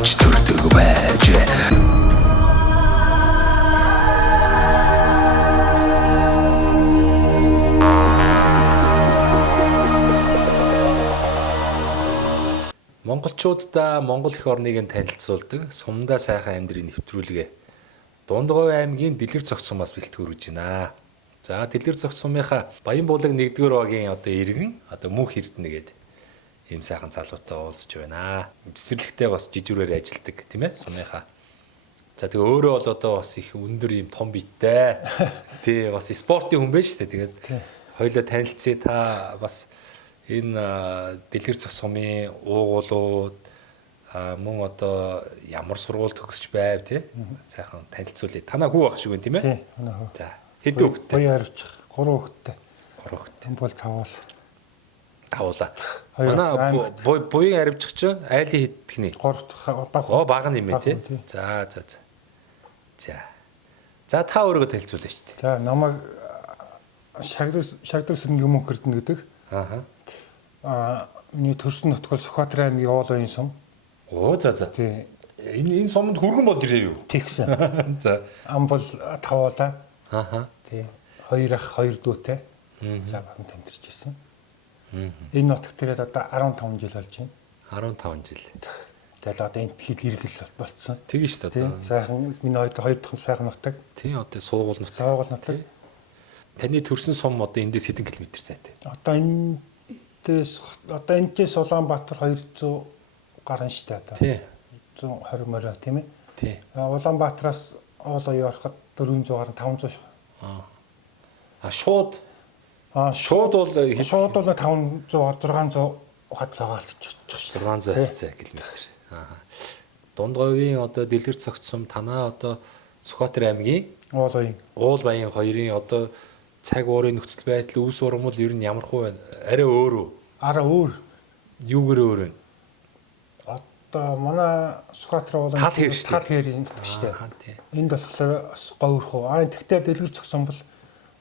авч төрдөг байж. Монголчуудаа Монгол эх орныг нь танилцуулдаг Сумдаа сайхан амьдрын нэвтрүүлгээ Дундгой аймгийн Дэлгэр цогц сумаас бэлтгэрүүлж байна. За Дэлгэр цогц сумынхаа Баян буулаг 1-р багийн одоо иргэн мөнх эрдэнэ гэдэг ийм сайхан залуутай уулзж байна. Цэцэрлэгтээ бас жижигрээр ажилладаг тийм ээ сумынхаа. За тэгээ өөрөө бол одоо бас их өндөр ийм том биеттэй. Тий бас спортын хүн байна шүү дээ. Тэгээд хоёулаа танилцъя та бас энэ Дэлгэр цогц сумын уугуулууд мөн одоо ямар сургууль төгсөж байв тий сайхан танилцуулъя. Танаа хүү байх шиг байна тийм ээ? Тий, манай хүү. За хэд хүүхэдтэй? Хоёр харвчих. 3 хүүхэдтэй. 3 хүүхэдтэй. Тэм бол тавуул. Тавуулаа. Манай буян харивчих чинь айлын хэдгний? 3 баг. Оо бага нэмээ тий. За. За та өөрийгөө танилцуулаач тий. За намайг шагдар сэрнэг мөнх эрдэнэ гэдэг. Миний төрсөн нутаг бол Сүхбаатар аймгийн Уулын сум. Оо за. Тий. Энэ суманд хүргэн бод ирээ юу? Тэгсэн. За. Ам бол тавуулаа. Тий. 2 ах 2 дүүтэй. За багт амьдарч ирсэн. Энэ нутагт тэгээд одоо 15 жил болж байна. 15 жил. Тэгээд одоо энэ хэд иргэл болцсон. Тэгэн шүү дээ. Сайхан миний хоёр дахь сайхан нутаг. Тий одоо суугуул нутаг. Суугуул нутаг. Таны төрсэн сум одоо эндээс хэдэн километр зайтай? Одоо энэчээс Улаанбаатар 200 гаруй штэ одоо. Тий. 120 морь тийм ээ. Тий. Улаанбаатараас Оолоо явахад 400 гаруй 500 шээ. Шууд шууд бол 500 600 хад лагаалчих. 600 км. Дундговийн одоо Дэлгэр цогц сум танаа одоо Сүхбаатар аймгийн Уул Баян хоёрын одоо цаг уурын нөхцөл байдал үүс урмал ер нь ямар хөө арай өөр үү? Арай өөр. Юугээр өөр вэ? Одоо манай Сүхбаатар Уулын тал хэрийн нутаг шүү дээ. Энд болохоор бас говьрхуу. Тэгтээ Дэлгэр цогц сум бол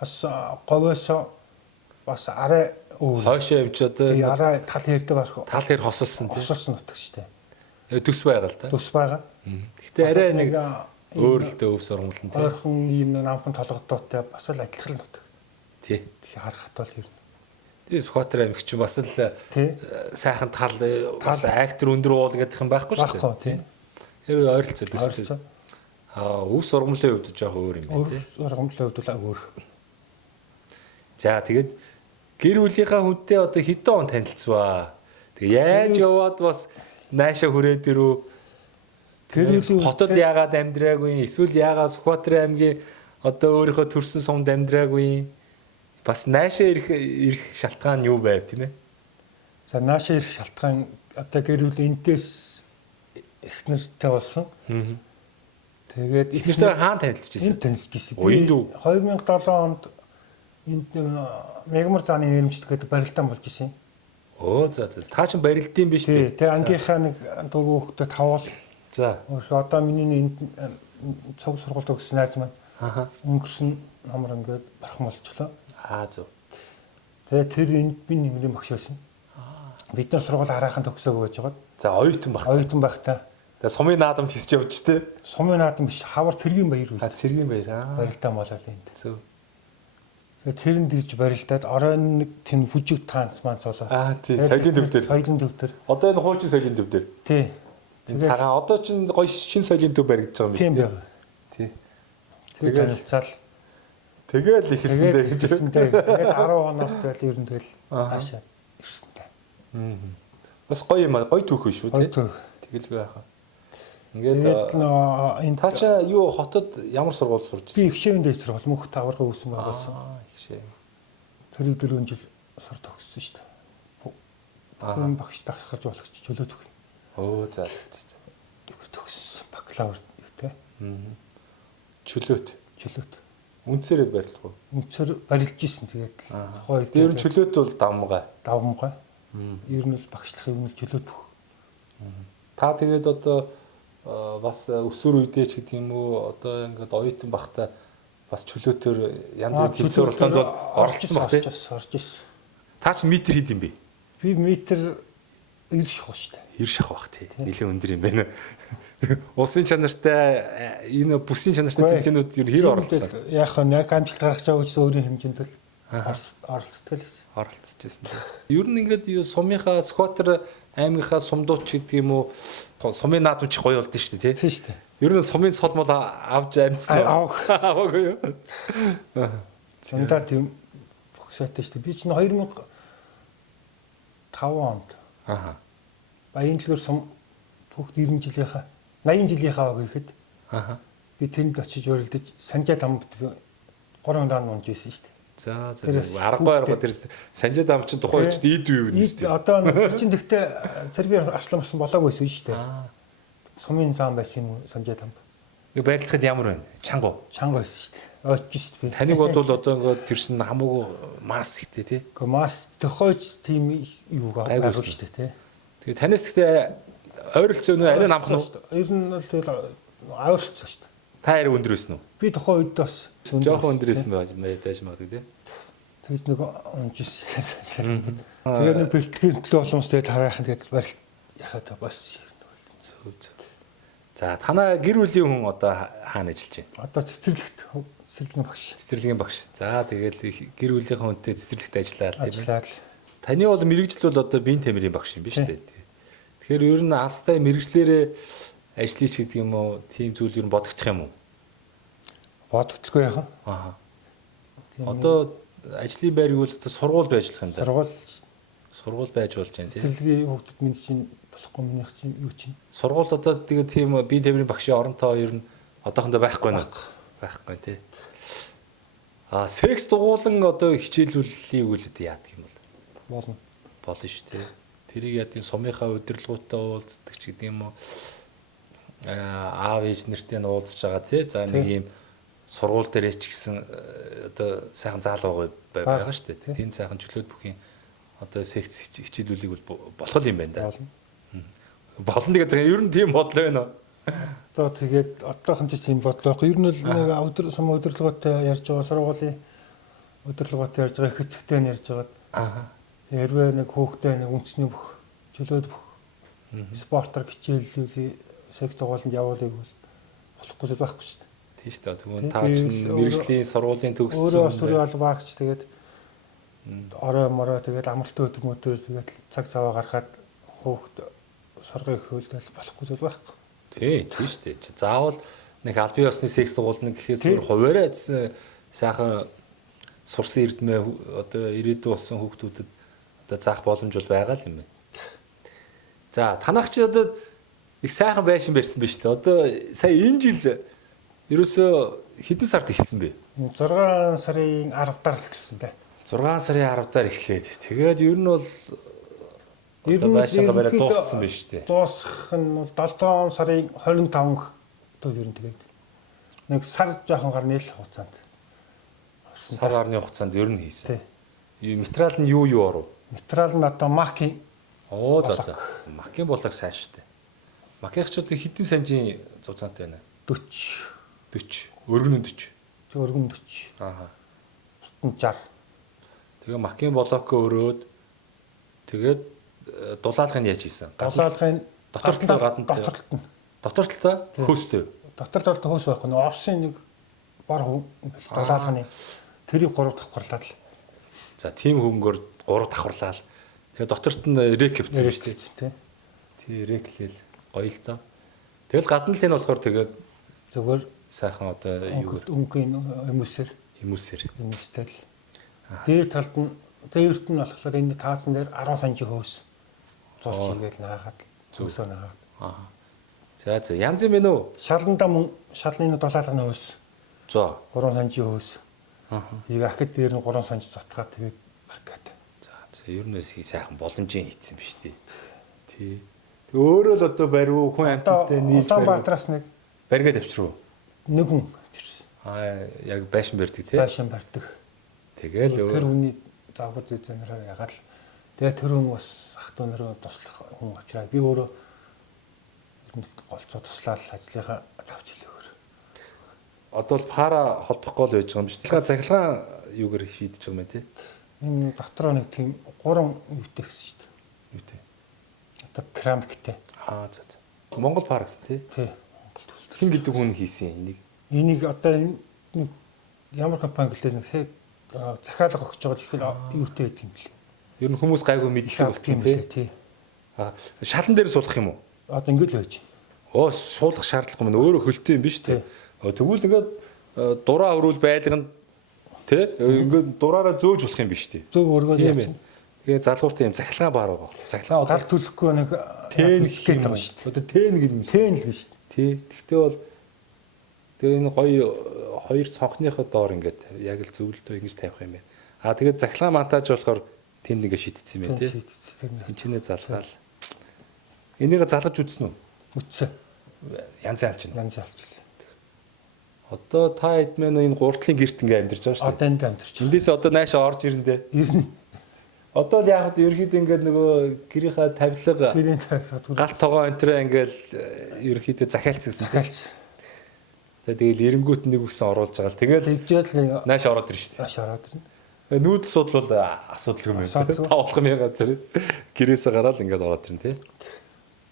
бас говьоос бас арай өөр. Хойшоо явж одоо арай тал хэрдэ барах. Тал хэр хосолсон тийм. Хосолсон нутаг шүү дээ. Төс байгаа л да. Төс байгаа. Гэтэ арай нэг өөр л дээ өвс урмал нь тийм. Ойрхон ийм намхан толгодоотой бас л адилхан нутаг. Тий. Тэгэхээр харахад бол ер нь. Тэгээ Сүхбаатар аймаг чинь бас л сайхан тал бас актер өндөр уул гэдэг юм байхгүй шүү дээ. Баггүй тий. Тэр ойролцоо төстэй. Өвс урмлын хувьд жоох өөр юм байна тий. Өвс урмлын хувьд л өөр. За тэгээд гэр бүлийнхаа хүнтэй одоо хэдэн он танилцваа. Тэгээ яаж яваад бас наашаа хүрээд ирүү. Хотод яагаад амьдраагүй? Эсвэл яагаад Сүхбаатар аймгийн одоо өөрийнхөө төрсэн сумд амьдраагүй? Бас наашаа ирэх шалтгаан юу байв тийм ээ? За наашаа ирэх шалтгаан одоо гэр бүл энэс эхнэртэй болсон. Тэгээд эхнэртэй хаана танилцчихсан? Энд танилцчихсан. Би 2007 онд энд Мегмар зааны нэрмжлэг гэдэг барилдаан болж исэн. Оо за. Та чинь барилдсан биш үү? Тэгээ ангийнхаа нэг дөрөв хүүхдээ тавуул. За. Одоо миний энд цог сургуульд өгсөн найз маань. Өнгөрсөн намар ингээд бархан болчихлоо. Зөв. Тэгээ тэр энд би нэмрийн багш байсан. Бид нар сургууль хараахан төгсөөгөө байж байгаа. За оюутан баг. Оюутан байхдаа. Тэгээ сумын наадамд хийсч явж тээ. Сумын наадам биш, хавар цэргийн баяр үү. Цэргийн баяр. Барилдаан болоод энд. Зөв. Тэгээ тэрэнд ирж барилдаад оройн нэг тэм бүжиг трансманс болоо. Тий, соёлын төв дээр. Соёлын төв дээр. Одоо энэ хуучин соёлын төв дээр. Тий. Энэ цагаан одоо чинь гоё шин соёлын төв баригдаж байгаа юм биш үү? Тийм байна. Тий. Тэгээ танилцаал. Тэгэл ихэлсэн дээ гэж. Тэгээд 10 оноос тэгэл ер нь тэгэл хаашаа ирсэнтэй. Бас гоё юм аа, гоё түүхэн шүү тий. Тэгэл байхаа. Ингээд энэ та чи юу хотод ямар сургууль сурч байсан? Би Ихшээвэн дээд сургууль мөнх таварга үүсэн байгуулсан. Ихшээвэн. Тэр 4 жил сур төгссөн шүү дээ. Хүн багш дасгаж болгоч чөлөөт өгнө. Оо за. Төгссөн бакалавр тий. Чөлөөт. Үнцээрээ барилдаг уу? Үнцээр барилж исэн тэгээд тухайн үед ер нь чөлөөт бол давмгай. Ер нь л багшлах юм чөлөөт бүх. Та тэгээд одоо бас өсвөр үедээ ч гэдэг юм уу одоо ингээд оюутан бахта бас чөлөөтөр янз бүрийн тэмцээн уралдаанд бол оролцсон баг тий. Орж ирсэн. Та ч метр хэд юм бэ? Би метр ир шахуу шүү дээ. Ир шах бах тий. Нэлээд өндөр юм байна. Усын чанартай энэ бүсийн чанартай тэмцээнүүд ер хэр оролцсон. Яг нэг амжилт гаргаж байгаа гэж өөрийн хэмжээнд л оролцдог л. Оролцож байсан. Ер нь ингээд сумынхаа Сүхбаатар аймгийнхаа сумдууч гэдэг юм уу сумын наадмч гоё болд нь шүү дээ тий. Тийм шүү дээ. Ер нь сумын цол мол авч амьдсан уу? Аваагүй юу? Зөндөө тийм боксаатай шүү дээ. Би чинь 2005 онд Баян дэлгүүр сум түүх 90 жилийнхаа 80 жилийнхаа гэхэд би тэнд очиж урилдаж Санжаа тамд 3 даан унж ийсэн шүү дээ. За аргагүй тэр Санжаа дам чинь тухайн үед ийд юу юм бэ? Одоо тэр чинь тэгтээ цэргийн арслан болсон болоогүйсэн шүү дээ. Сумын зам байсан юм уу Санжаа там. Юу байрлахад ямар вэ? Чангу байсан шүү дээ. Очиж шүү дээ. Таныг бодвол одоо ингээд тэрсэн хамаагүй масс ихтэй тий. Гэхдээ масс тохойч тийм юу гайгүй шүү дээ тий. Тэгээ танаас тэгтээ ойролцоо нөө арай намх нь. Ер нь л тэгэл ойролцоо шүү дээ. Та арай өндөрөөс нь. Би тухайн үед бас жоохон өндөрөөс нь байж магадгүй тий. Тэгж нэг унжсэн. Тэгээ нэг бэлтгэхийн төлөө боломж тэгэл хараахан тэгэл барилт яхаа бас. За танаа гэр бүлийн хүн одоо хаана ажиллаж байна? Одоо цэцэрлэгийн багш. Цэцэрлэгийн багш. За тэгэл гэр бүлийнхээ хүнтэй цэцэрлэгт ажиллаад тийм ээ. Таны бол мэрэгжил бол одоо биеийн тамирын багш юм биш үү? Тэгэхээр ер нь алстай мэрэгжлэрээ ажиллаж гэдэг юм уу? Тийм зүйл ер нь бодогдох юм уу? Бодогдолгүй яхаа. Одоо ажлын байрыг бол одоо сургууль байж болох юм да. Сургууль байж болж байна тийм. Цэцэрлэгийн хүүхдүүд минь чинь босхгүй минийх чинь юу чинь. Сургууль одоо тэгээ тийм биеийн тамирын багшийн оронтой ер нь одоохондоо байхгүй нэ. Байхгүй тий. Секс дугуулan одоо хичээлүүллийн үгэлэд яадаг юм бол болно шүү дээ. Тэрийг ядын сумынхаа удирдлагуудтай уулздаг ч гэдэг юм уу. Аав ээж нартай нь уулзж байгаа тий. За нэг юм сургууль дээрээ ч гэсэн одоо сайхан заалгаа байгаа шүү дээ. Тэн сайхан чөлөөт бүхийн одоо секс хичээлүүлийг болох юм байна да. Болно гэдэг ер нь тийм бодлоо байна. Одоо тэгээд одоохон ч тийм бодлоо байхгүй. Ер нь л нэг сум удирдлагуудтай ярьж байгаа сургуулийн удирдлагуудтай ярьж байгаа хэцэгтэй нь ярьж байгаа. Хэрвээ нэг хүүхдээ нэг үндэсний бүх чөлөөт бүх спортоор хичээллүүлээ секс дугууланд явуулыг бол болохгүй зүйл байхгүй шүү дээ. Тийм шүү дээ. Тэгвэл та чинь мэрэгжлийн сургуулийн төгссөн. Өөрөө бас төрийн албаагч тэгээд орой морой тэгээд амралт өдрмөдөр тэгээд цаг цаваа гаргаад хүүхд сургыг хөөлдөл болохгүй зүйл байхгүй. Тийм шүү дээ. Заавал нэг аль бие усны секс дугуулна гэхээс зөвхөн хуваарай гэсэн сайхан сурсан эрдмээ одоо ирээдүйн болсон хүүхдүүдэд одоо заах боломж бол байгаа л юм байна. За танах чи одоо их сайхан байшин барьсан биз дээ. Одоо сая энэ жил ерөөсөө хэдэн сард эхэлсэн бэ? 6 сарын 10-даар л эхэлсэн дээ. 6 сарын 10-даар эхлээд. Тэгээд ер нь бол одоо байшингаа бариад дууссан биз дээ. Дуусах нь бол 7 сарын 25 төв ер нь тэгээд нэг сар жоохон гарны л хугацаанд. Сар гарны хугацаанд ер нь хийсэн. Материал нь юу оров? Материал нь одоо макийн. За. Макийн болог сайн штэ. Макийнх ч одоо хэдэн санжийн зузаантай байна? 40. Өргөн 40. Өргөн 40. Ертөнд 60. Тэгээ макийн блокоо өрөөд тэгээд дулаалгыг яаж хийсэн? Дулаалгын дотор талтай хөөстэй. Дотор талд хөөс байхгүй. Орсын нэг бор хүн дулаалганы тэрийг 3 давхарлаад л. За тийм хөнгөөр 3 давхарлаад. Тэгээ доторт нь рек хэвцсэн биз дээ. Тий реклэл гоё л доо. Тэгэл гадна л энэ болохоор тэгээд зүгээр сайхан одоо юу өнгөний хүмүүсээр хүмүүстэй л. Дээд талд нь дээрт нь болохоор энэ таацсан дээр 10 санжи хөөс зурч ингээл наагаад зөвсөө наагаад. За янз юм байна уу? Шалгандаа мөн шалны дулаалганы хөөс. За 3 санжи хөөс. Ийг ахад дээр нь 3 санжи зотгаад тэгээд баркад. За ер нь сайхан боломжийн хийцэн биш тий. Тий. Өөрөө л одоо бариу хүн амьтантай нийлж Улаанбаатараас нэг барингаа тавьчихруу. Нэг хүн авчирсан. Яг байшин барьдаг тий. Байшин барьдаг. Тэгэл тэр хүний завгад зэнээр ягаад л тэгээ тэр хүн бас ах トゥ нэрөө туслах хүн учраас би өөрөө голцоо туслаад ажлынхаа тавч хэлэхээр. Одоо л пара холбохгүй л байж байгаа юм биш үү? Цахилгаан юугаар шийдэж байгаа юм тий. Энэ дотроо нэг тийм 3 юутэй гэсэн шүү дээ. Юутэй? одоо керамиктэй. За. Монгол паркс тий. Тий. Хин гэдэг хүн хийсэн энийг. Энийг одоо энэ ямар компани гэлээ нэг захиалга өгч байгаа ихэл юутэй гэдэг юм бэлээ. Ер нь хүмүүс гайгүй мэддэг болсон тий. Шалан дээр суулгах юм уу? Одоо ингэ л байж. Суулгах шаардлагагүй мөн өөрөө хөлтэй юм биш үү? Тэгвэл ингээд дураа өрүүл байлганд тий ингээд дураараа зөөж болох юм биш үү? Зөв өргөөл явчихна. Тэгээ залгууртай юм захилгаан баар байгаа. Захилгаан гал төлөхгүй нэг тэн гэх юм шүү дээ. Одоо тэн гэдэг юм. Тэн л биш. Тий. Тэгтээ бол тэгээ энэ гоё хоёр цонхныхоо доор ингээд яг л зөвлөлтөө ингэж тавих юм байна. Тэгээд захилгаан монтаж болохоор тэнд ингээд шийдчихсэн юм байна тий. Энэ чинээ залгаал. Энийг залгаж үзсэн үү? Үтсэн. Янз алж байна. Янз алж байна. Одоо та хэд мэн энэ гуртлын герт ингээд амьдарч байгаа шүү дээ. Одоо энд амьдарч. Эндээс одоо наашаа орж ирэндээ. Ирнэ. Одоо л яг ерөөхдөө ингээд нөгөө гэрийнхаа тавилга гэрийн тавилга галт тогоо энтрээ ингээд ерөөхдөө захиалцсан. Захиалцсан. Тэгэл эренгүүт нэг үсэн оруулж байгаа л тэгэл тэгжэл нааш ороод ирнэ шүү дээ. Нааш ороод ирнэ. Нүүд асуудал бол асуудалгүй юм байна. Та болох юм газар гэрээсээ гараад ингээд ороод ирнэ тий.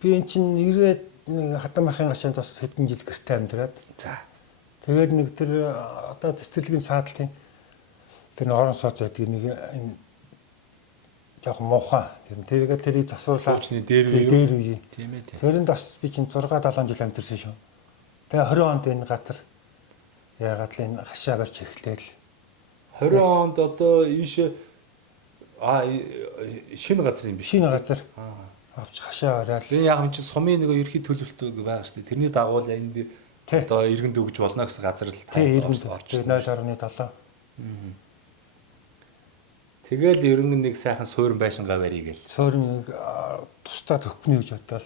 Би эн чинь 90-ад нэг хадамахын гашаанд бас хэдэн жил гэртээ амьдраад. За. Тэгээд нэг тэр одоо цэцэрлэгийн саадлын тэр орон сууц байдаг нэг энэ жоохон муухай. Тэрийг засварлаа. Дээр үе. Тийм ээ тийм. Тэрэнд бас би чинь 6-7 жил амьдэрсэн шүү. Тэгээ 20 онд энэ газар яагаад л энэ хашаа барьж эхлээл. 20 онд одоо ийш шинэ газар юм биш. Шинэ газар. Авч хашаа бариад. Энэ яг юм чи сумын нэг ерхий төлөвлөлтөө байгаа шүү дээ. Тэрний дагуу л энд одоо иргэнд өгж болно гэсэн газар л тийм иргэнд 0.7. Тэгэл ер нь нэг сайхан суурин байшингаа барья гэл. Суурин тусдаа төгпнө гэж бодвол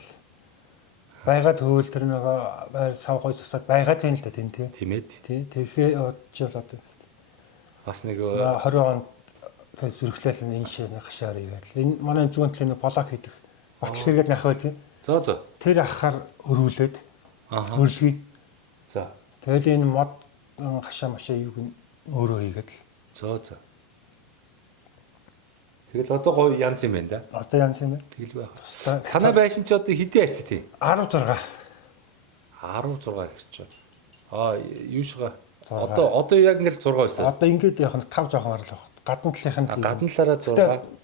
байгаад хөөл тэр нэг байр савгой засаад байгаад юм л да тийм тий. Тийм ээ. Тий. Тэгэхээр бодчихвол одоо бас нэг 20 он тэр зүрхлээл энэ шиг нэг хашаар игээл. Энэ манай зүүн талын блок хийдэг. Батл хэрэгэд нах байдаг. За. Тэр ахаар өрүүлээд өрсгий. За. Тэгэл энэ мод хашаа машаа юуг нь өөрөө хийгээд л. За. Тэгэл одоо гоё янз юм байна да. Одоо янз юм байна. Тэгэл байх. Танай байшин ч одоо хэдийн харьцаа тий? 16. 16 хэрч. Юу шига. Одоо яг ингээл 6 байсан. Одоо ингээд яг нь 5 жоохон гарал баг. Гадна талынх нь гадна талаараа 6.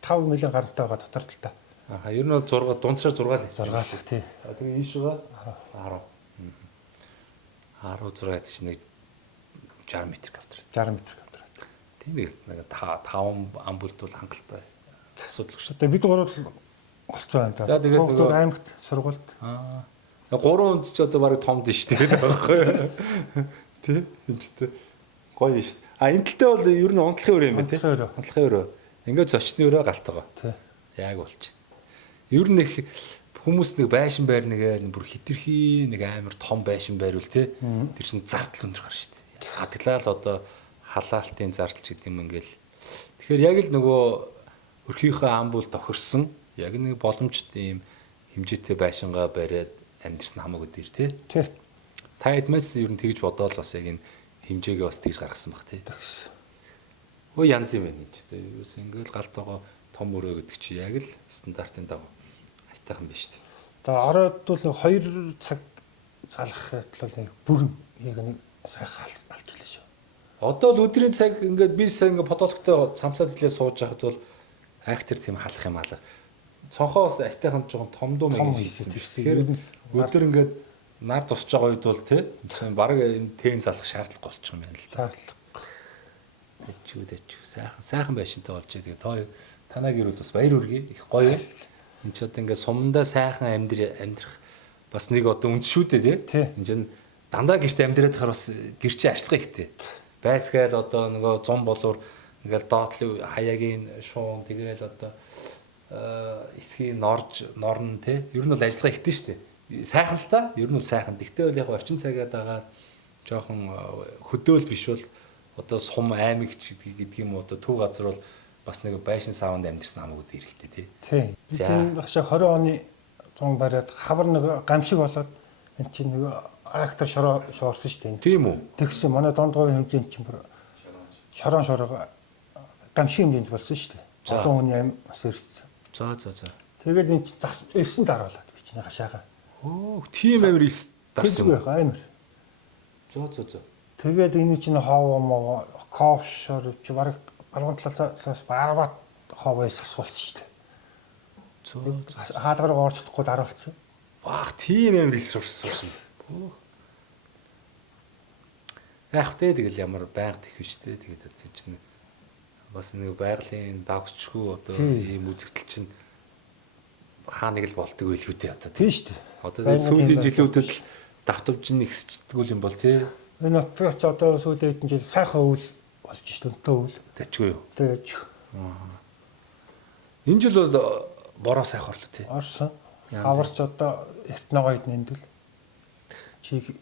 5 мөлийн гарантай байгаа дотор талтай. Ер нь бол 6 дундсаар 6 л. 6 л тий. Тэгээ ийшгаа 10. 16 гэдэг чинь нэг 60 м квадрат. 60 м квадрат. Тийм нэг 5 амбулт бол хангалттай асуудал шүү. Тэгээ бид гурав болцоо байна та. За тэгээд нөгөө аймагт сургуульд. 3 хүнд ч одоо барыг томд шүү дээ байхгүй юу? Тий? Энд ч тий. Гоё шүү. Энэ талтай бол ер нь унтлахын өрөө юм байна тий. Унтлахын өрөө. Ингээд зочны өрөө галт байгаа. Тий. Яг болчих. Ер нь их хүмүүс нэг байшин байр нэгээл бүр хитрхи нэг амар том байшин байрвал тий. Тэр чинь зардал өндөр гарна шүү дээ. Хадглал одоо халаалтын зардал ч гэдэг юм ингээл. Тэгэхээр яг л нөгөө өрхийнхөө амбул тохирсон яг нэг боломжтой юм хэмжээтэй байшингаа бариад амьдрсан хамаагүй дээр тий. Тий. Та эдмээс ер нь тэгж бодоол бас яг энэ хэмжээгээ бас тэгж гаргасан баг тий. Өө янз юм байна гэж. Юус ингээл галт байгаа том өрөө гэдэг чи яг л стандартын дагуу айтайхан биш тий. За ороод бол 2 цаг залгах тул нэг бүр яг нэг сайхан алж хэлээ шүү. Одоо л өдрийн цаг ингээд би сайн ингээд подолгтой цамцаа дэлээ сууж байхад бол актер тийм халах юм аа. Цонхоос айтайхан жоохон томдуу маяг хийсэн. Тэгэхээр өдөр ингээд нар тусч байгаа үед бол тий баг энэ тэн залах шаардлага болчих юм байна л да. Дэчүү сайхан байшинтай болж байгаа. Тэгээ танаа гэр бол бас баяр үргээ их гоё. Энд ч одоо ингээд сумдаа сайхан амьдрах бас нэг одоо үнс шүү дээ тий. Энд чинь дандаа гэрт амьдраад хахаар бас гэр чи ачлага ихтэй. Байсгаал одоо нөгөө зам болоор ингээл доотлын хаягийн шуун тэгээл одоо эсхийн норн тий. Ер нь бол ажиллага ихтэй шүү дээ. Сайхан л та. Ер нь бол сайхан. Тэгтээ бол яг орчин цагаад байгаа жоохон хөдөөл биш бол одоо сум аймаг гэдэг юм уу одоо төв газар бол бас нэг байшин савнд амьдэрсэн хамаагүй дэрэлтэй тий. Тий. Тийм багшаа 20 оны зун бариад хавар нэг гамшиг болоод эн чинь нэг актер шоорсон шүү дээ. Тийм үү? Тэгсэн манай дондгойн хэмжээнд чинь бүр шороо гамшиг хэмжээнд болсон шүү дээ. Олон хүний амь бас ирсэн. За. Тэгээд энэ зас элсэн дараалаад би чинь хашаага. Оо, тийм амир ис дарсан. Тэггүй амир. Зөө. Тэгээд энэ чинь хоо моо кофшор чи бараг арган талаас барбат ховоо сасгуулсан шүү дээ. Зөө. Хаалгаар орчлохгүй дараалцсан. Вах, тийм амир ис сурсан. Яг тэгэл ямар байнга тэх биш те. Тэгээд тийм чинь бас нэг байгалийн давсчгүй одоо ийм үзэгдэл чинь хаа нэг л болдог байлгүй одоо. Тийм шүү дээ. Одоо сүүлийн жилүүдэд л давтамж нь ихсчихдгүүл юм бол тий. Энэ утгаас одоо сүүлийн хэдэн жил сайхан өвөл болж шүү дээ. Өнтөө өвөл. Тэчгүй юу? Тэгэж. Энэ жил бол бороо сайхан орлоо тий. Орсон. Хаварч одоо эртногойд нэндвэл чиг.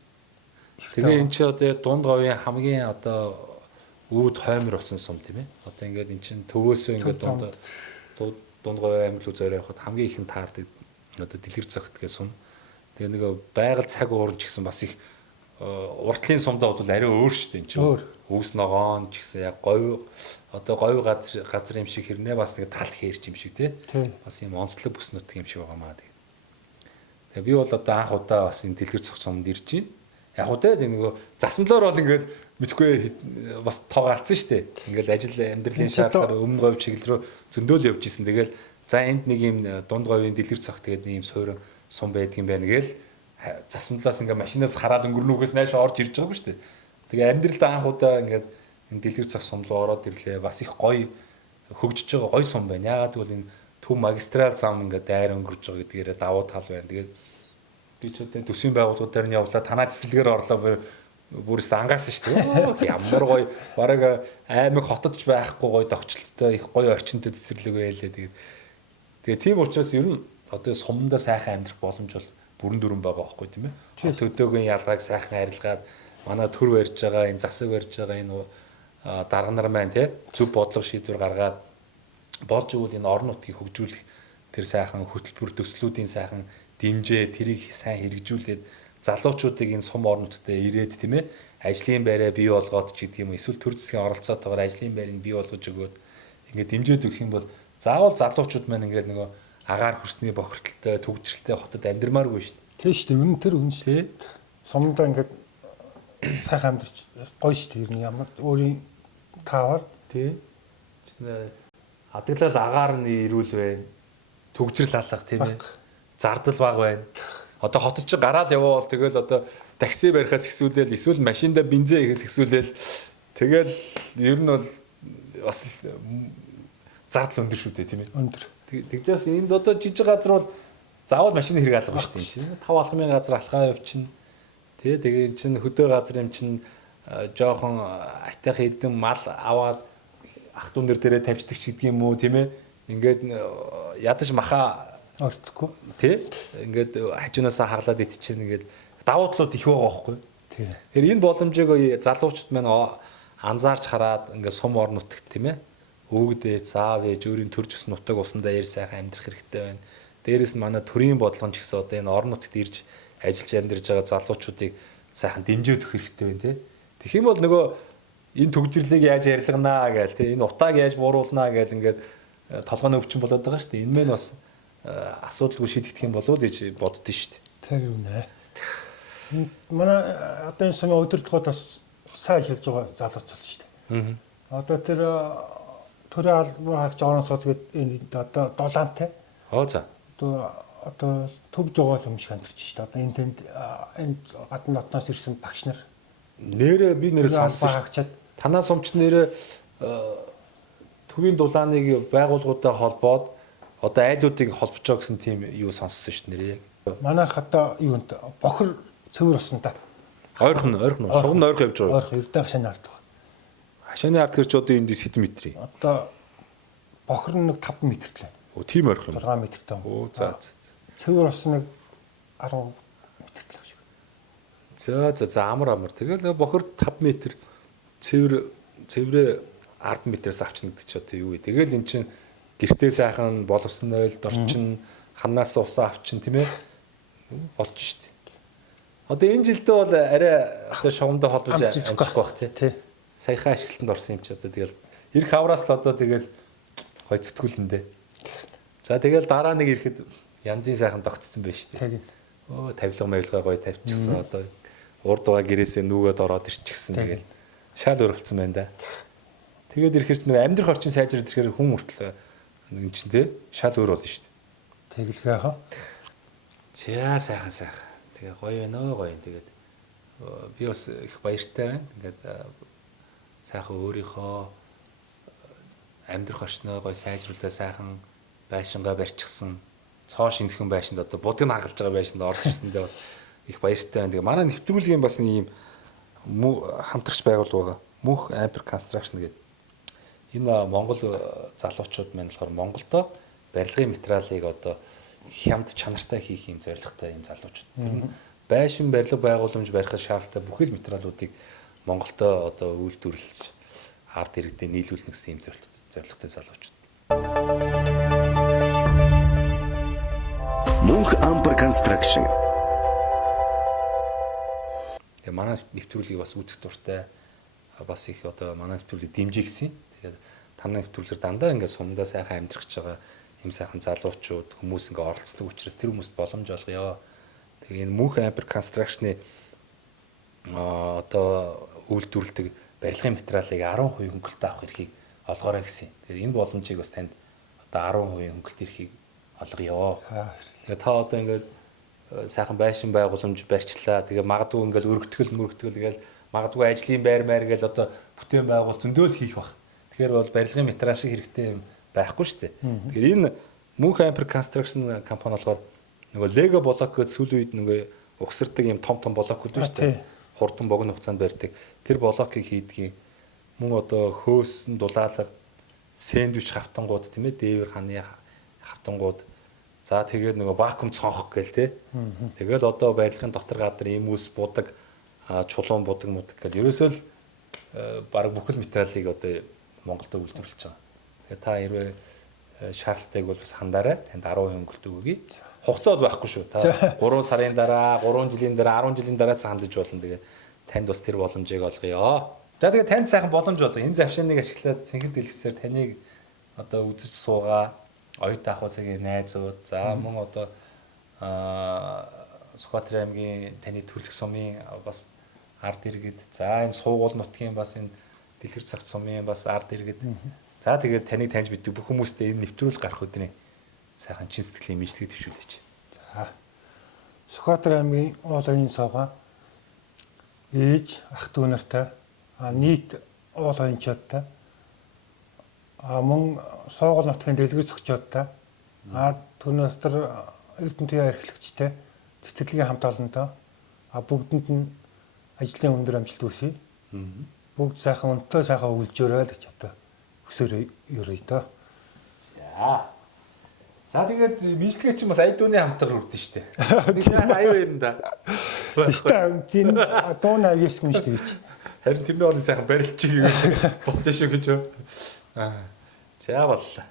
Тэгээ эн чи одоо дунд говийн хамгийн одоо үүд хоймор болсон сум тийм ээ. Одоо ингээд эн чин төвөөсөө ингээд дунд говийн аймаг руу зорио явахад хамгийн ихэн таардаг одоо дэлгэр цогт гэсэн сум. Тэгээ нэг байгаль цаг уурч гэсэн бас их уртлын сумдаа бол арай өөр шүү дээ эн чинь. Өвс ногоон ч гэсэн яг говь одоо говь газар юм шиг хэрнээ бас нэг тал хэрч юм шиг тий. Бас юм онцлог бүс нутг юм шиг байгаамаа. Тэгээ би бол одоо анх удаа бас энэ дэлгэр цогт сумд ирж байна. Яг уу те нөгөө засмлоор бол ингээл мэдгүй бас тогаалцсан шүү дээ. Ингээл ажил амьдралын шаардлага өмнө говь чиглэл рүү зөндөөл явж исэн. Тэгэл за энд нэг юм дунд говийн дэлгэр цогт гэдэг ийм суурь сум байдаг юм байна гээл засмлаас ингээ машинаас хараад өнгөрнүүгээс нааш орж ирж байгаа юм шүү дээ. Тэгээ амьдралд анх удаа ингээд энэ дэлгэр цогт сум руу ороод ирлээ. Бас их гоё хөгжиж байгаа гоё сум байна. Ягаад гэвэл энэ төв магистрал зам ингээ дайр өнгөрж байгаа гэдгээрээ давуу тал байна. Тэгээд би ч одоо төсвийн байгууллагуудаар нь явлаа танаа цэцлэгээр орлоо бүрээс ангаасан шүү дээ. Ямар гоё бараг аймаг хотод ч байхгүй гоё догчлолтой их гоё орчинтой цэцэрлэг байлээ. Тэгээд тийм учраас ер нь одоо сумдаа сайхан амьдрах боломж бол бүрэн дүрэн байгаа байхгүй тийм ээ. Төдөөгийн ялгааг сайхан арилгаад манай төр барьж байгаа энэ засаг барьж байгаа энэ дарга нар маань тий зөв бодлого шийдвэр гаргаад болж игэл энэ орон нутгийг хөгжүүлэх тэр сайхан хөтөлбөр төслүүдийн сайхан дэмжээ тэрийг сайн хэрэгжүүлээд залуучуудыг энэ сум орнуудад ирээд тийм ээ ажлын байраа бий болгоод ч гэдэг юм эсвэл төр засгийн оролцоотойгоор ажлын байрыг бий болгож өгөөд ингээд дэмжиж өгөх юм бол заавал залуучууд маань ингээд нөгөө агаар хөрсний бохирдолтой төгжрэлтэй хотод амьдрмааргүй шүү дээ. Тийм шүү дээ. Үнэн тэр үнэн шүү дээ. Сумдаа ингээд сайхан амьдарч гоё шүү дээ. Ямар өөрийн таавар тий. Адаглал агаар нь ирүүл байна. Төгжрэл алга тийм ээ. Зардал баг байна. Одоо хотод чи гараад яваа бол тэгэл одоо такси барихаас ихсүүлээл эсвэл машинда бензин ихээс ихсүүлээл тэгэл ер нь бол бас зардал өндөр шүү дээ тийм ээ. Өндөр. Тэгжээс энэ одоо жижиг газар бол заавал машин хэрэг алга шүү дээ чинь. 5 алхмын газар алхаа явчихна. Тэгээ энэ чинь хөдөө газар юм чинь жоохон атайх хэдэн мал аваад ах дүү нэр дээрээ тавьчихдаг ч гэдэг юм уу тийм ээ. Ингээд ядаж маха ортгүй тий ингээд хажуунаасаа хаглаад идчихээн ингээд давуу талууд их байгаа байхгүй тий. Тэгэхээр энэ боломжийг залуучууд маань анзаарч хараад ингээд сум орон нутагт тийм ээ өвгдээ заав ээж өөрийн төр зөс нутаг усандаа яар сайхан амьдрах хэрэгтэй байна. Дээрээс нь манай төрийн бодлого ч гэсэн одоо энэ орон нутагт ирж ажиллаж амьдарч байгаа залуучуудыг сайхан дэмжиж өгөх хэрэгтэй байна тий. Тэгэх юм бол нөгөө энэ төгжрлийг яаж ярилганаа гээл тий энэ утааг яаж бууруулнаа гээл ингээд толгойн өвчин болоод байгаа шүү дээ. Энэ мэн бас асуудалгүй шийдэгдэх юм болов уу гэж боддоо шүү дээ. Тэр юу нэ. Манай одоо энэ сумын удирдлагууд бас сайн ажиллаж байгаа залуучууд шүү дээ. Одоо тэр төрийн албан хаагч орон сууц гэдэг энэ одоо долоонтой. За. Одоо төв жогоол юм шиг амьдарч шүү дээ. Одоо энэ тэнд энэ гадна дотноос ирсэн багш нар нэрээ би нэрээ сонссон. Танаа сумч нэрээ төвийн дулааныг байгууллагуудаа холбоод одоо айлуудыг холбож байгаа гэсэн тийм юу сонссон шүү дээ нэрээ. Манайх одоо юунд бохор цэвэр усанда. Ойрхон шугам ойрхон явж байгаа. Ойрхон ердөө хашааны ард байгаа. Хашааны ард гэж одоо эндээс хэдэн метрий? Одоо бохор нэг 5 метр гэлээ. Тийм ойрхон. 6 метртэй. За. Цэвэр ус нэг 10 метр л байх шиг. За амар. Тэгэл бохор 5 метр цэврээ 10 метрээс авчна гэдэг чи одоо юу вэ? Тэгэл эн чин гэртээ сайхан боловсон ойл дорчин ханаас усаа авчин тийм ээ болж штэ. Одоо энэ жилдээ бол арай одоо шугамдаа холбож амжихгүй бах тий. Саяхан ашиглалтанд орсон юм чи одоо тэгэл эх хавраас л одоо тэгэл гой зүтгүүлэндээ. За тэгэл дараа нэг ирэхэд янзын сайхан тогтцсон байж тээ. Тэгээд Тавилга мавилга гоё тавьчихсан одоо урд угаа гэрээсээ нүгэд ороод ирчихсэн тэгэл шал өрөвлцсөн байна да. Тэгээд ирэхээр ч нэг амьдрах орчин сайжраад ирэхээр хүн мөртлөө нэг чинь те шал өөр болно шүү дээ. тэгэлгээ хаа. За сайхан. Тэгээ гоё байна гоё. Тэгээд би бас их баяртай байна. Ингээд сайхан өөрийнхөө амьдрах орчноо гоё сайжруулаад сайхан байшингаа барьчихсан. Цоо шинэхэн байшинд одоо будыг хангалж байгаа байшинд орж ирсэндээ бас их баяртай байна. Тэгээ манай нэвтрүүлгийн бас нэг юм хамтрагч байгуул байгаа. Мөнх Amper Construction гэдэг. Энэ Монгол залуучууд маань болохоор Монголдо барилгын материалыг одоо хямд чанартай хийх юм зорилготой юм залуучууд. Байшин барилга байгууламж барихад шаардлагатай бүхэл материалуудыг Монголдо одоо үйлдвэрлэж ард иргэдэд нийлүүлнэ гэсэн юм зорилготой залуучууд. Мөнх Amper Construction. Тэгээ манай нэвтрүүлгийг бас үзэх дуртай бас их одоо манай нэвтрүүлгийг дэмжих гэсэн. Тэгээд тамны нэвтрүүлгээр дандаа ингээд сумдаа сайхан амьдрах гэж байгаа юм сайхан залуучууд хүмүүс ингээд оролцдог учраас тэр хүмүүст боломж олгоё. Тэгээ энэ Мөнх Amper Construction-ы одоо үйлдвэрлэдэг барилгын материалыг 10% хөнгөлөлтөд авах эрхийг олгоорой гэсэн. Тэгээ энэ боломжийг бас танд одоо 10% хөнгөлөлт эрхийг олгоё. Тэгээ та одоо ингээд сайхан байшин байгууламж барьчлаа. Тэгээ магадгүй ингээд өргөтгөл гээл магадгүй ажлын байр гээл одоо бүтээн байгуул зөндөөл хийх бах. Тэгэхээр бол барилгын материал шиг хэрэгтэй юм байхгүй шүү дээ. Тэгэхээр энэ Мөнх Amper Construction компани болохоор нөгөө Lego блок гэж сүүлийн үед нөгөө угсардаг юм том блокууд шүү дээ. Хурдан богино хугацаанд барьдаг. Тэр блокийг хийдгийг мөн одоо хөөсөн дулаалга сэндвич хавтангууд тийм ээ дээвэр ханы хавтангууд за тэгээд нөгөө вакуум цонхох гээл тий. Тэгэл одоо барилгын дотор гадар имүүс будаг чулуун будаг гэл ерөөсөө л баг бүхэл материалыг одоо Монголд үйлдвэрлэж байгаа. Тэгээ та хэрвээ шаардлагатайг бол бас хандаарай. Танд 10% хөнгөлөлт өгье. Хугацаад байхгүй шүү. Та 3 сарын дараа, 3 жилийн дараа, 10 жилийн дараас хандаж болно. Тэгээ танд бас тэр боломжийг олгоё. За тэгээ танд сайхан боломж болно. Энэ завшааныг ашиглаад цэнхэр дэлгэцээр таныг одоо үзэж суугаа. Оюутан ах усгийн найзууд, за мөн одоо Сүхбаатар аймгийн таны төрөлх сумын бас ард иргэд, за энэ суугуул нутгийн бас энэ дэлгэр цагт сумын бас ард иргэд. За тэгээд таныг таньж мэддэг бүх хүмүүстээ энэ нэвтрүүл гарах өдрийн сайхан чин сэтгэлийн мэдлэгийг төвшүүлээч. За. Сүхбаатар аймгийн уул оюун савга ээж ах дүү нартай нийт уул оюунчуудтай мөн суугуул нутгийн дэлгэр зохицуудтай түүнээс дотор Эрдэнэтийн эрхлэгчтэй цэцэрлэгийн хамт олонтой бүгдэнд нь ажлын өндөр амжилт хүсье. Бүгд сайхан өнтөө сайхан үйлжөөрэй л гэж одоо өсөөр ерөй доо. За тэгээд мэдлэгээ чинь бас айдууны хамтаар үрдэн штэ. Нэг аюу ярина да. Стан тийм дууны авьяас хүн штэ гэж. Харин тэрний орны сайхан барилчиг болж шүү гэж. За боллоо.